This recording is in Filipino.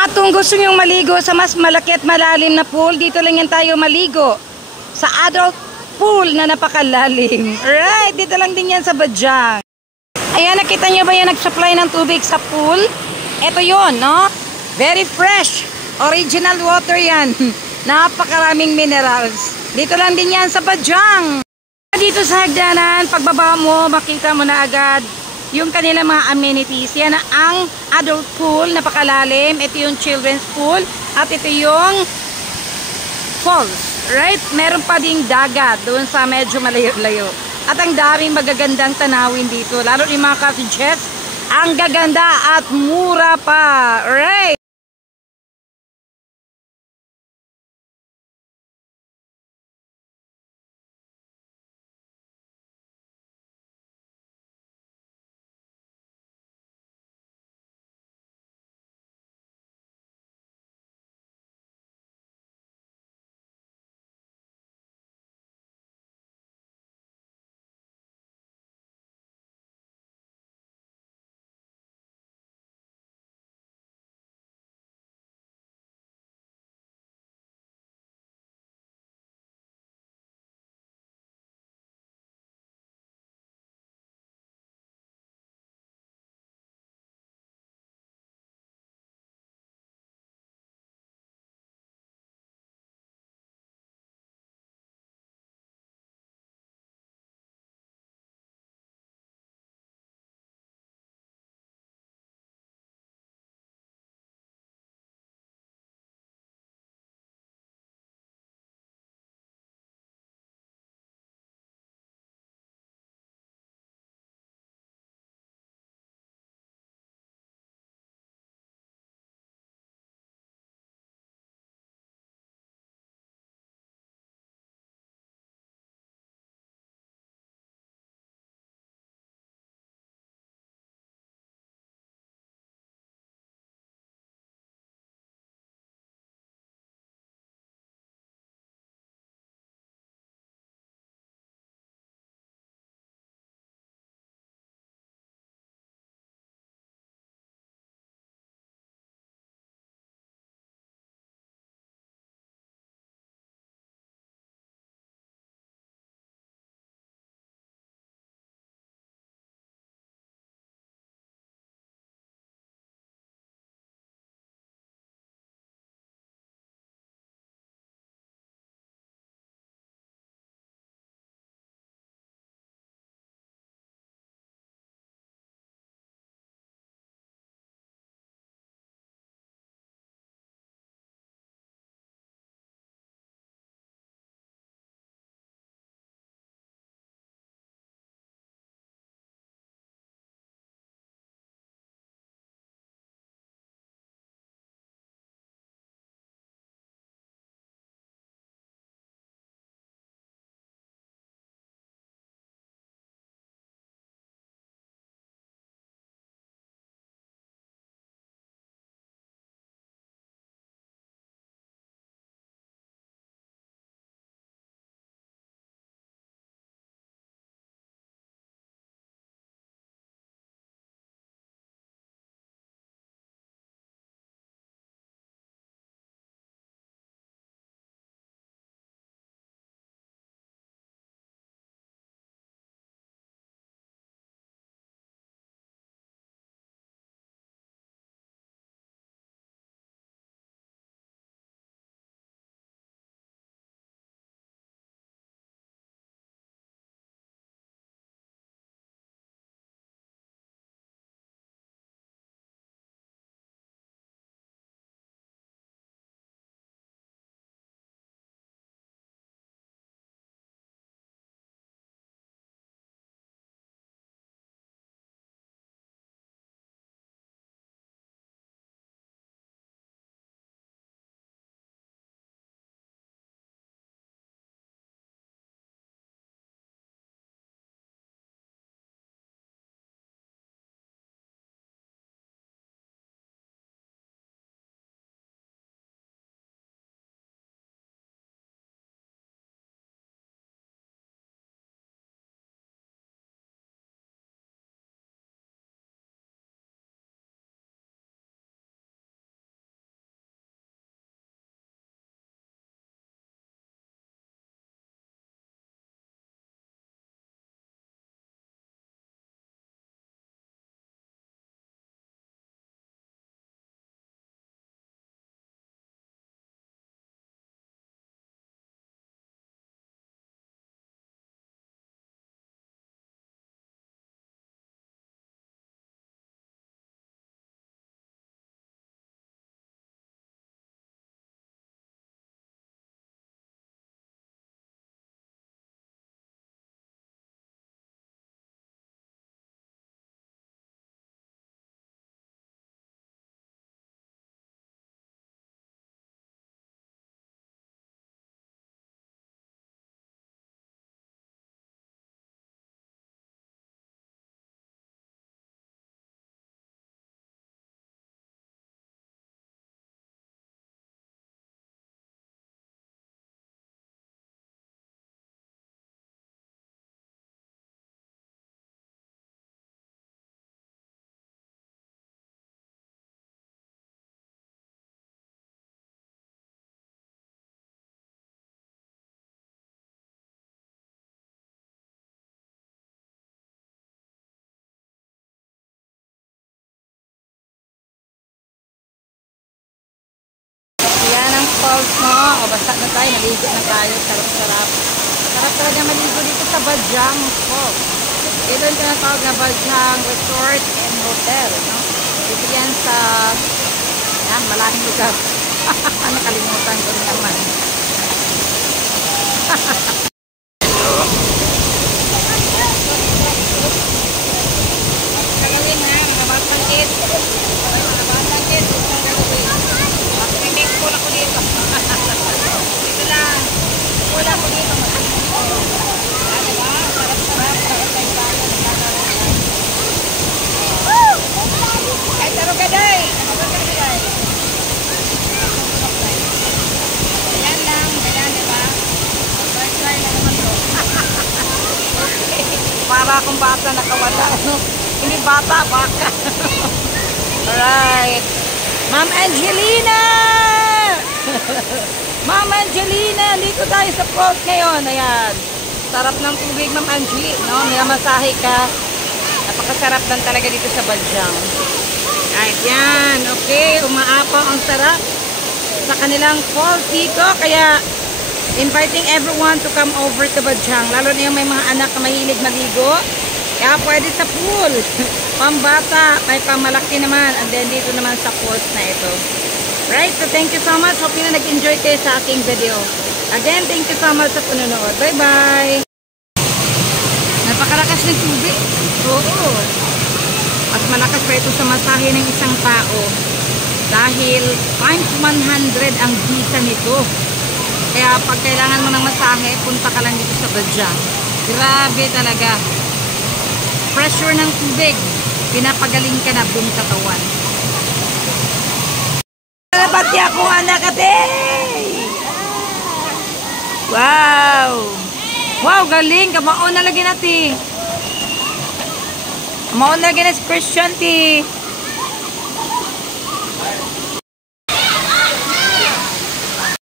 At kung gusto nyong maligo sa mas malaki at malalim na pool, dito lang yan tayo maligo. Sa adult pool na napakalalim. Right, dito lang din yan sa Bajang. Ayan, nakita nyo ba yan nag-supply ng tubig sa pool? Ito yon, no? Very fresh. Original water yan. Napakaraming minerals. Dito lang din yan sa Bajang. Dito sa hagdanan, pagbaba mo, makita mo na agad yung kanilang mga amenities. Yan ang adult pool, napakalalim. Ito yung children's pool. At ito yung falls. Right? Meron pa ding dagat doon sa medyo malayo-layo. At ang daming magagandang tanawin dito. Lalo yung mga cottages. Ang gaganda at mura pa. Right? falls mo. O basta na tayo, maligo na tayo. Sarap-sarap. Sarap talaga maligo dito sa Bajang Falls. Ito yung tinatawag na Bajang Resort and Hotel. No? Dito yan sa malaking lugar. Nakalimutan ko rin naman. Gagawin na, mga batang kids. Mga batang kids, ang gagawin. Mag-swimming pool ako dito. Dito lang. Wala ko dito. Diba? Sarap-sarap. Ay, taro ka day. Ayan lang. Ayan, diba? Try na naman to. Para akong bata nakawala. Hindi bata, baka. Alright. Ma'am Angelina! Ma'am Angelina! Dito tayo sa falls ngayon. Ayan. Sarap ng tubig, Ma'am Angie. No? May masahe ka. Napakasarap lang talaga dito sa Bajang. Alright, yan. Okay, umaapaw ang sarap sa kanilang falls dito. Kaya, inviting everyone to come over to Bajang. Lalo na yung may mga anak na mahilig maligo. Kaya pwede sa pool. Pambata, may pamalaki naman. And then dito naman sa falls na ito. Right, so thank you so much. Hope na nag-enjoy kayo sa aking video. Again, thank you so much sa panonood. Bye-bye! Napakalakas ng tubig. Oo. Mas malakas pa ito sa masahe ng isang tao. Dahil times 100 ang visa nito. Kaya pag kailangan mo ng masahe, punta ka lang dito sa Bajang. Grabe talaga. Pressure ng tubig. Pinapagaling ka na buong katawan. Nabati ako anak ate! Wow! Wow, galing! Kamaon na lagi natin. Kamaon na lagi na si Christian ti.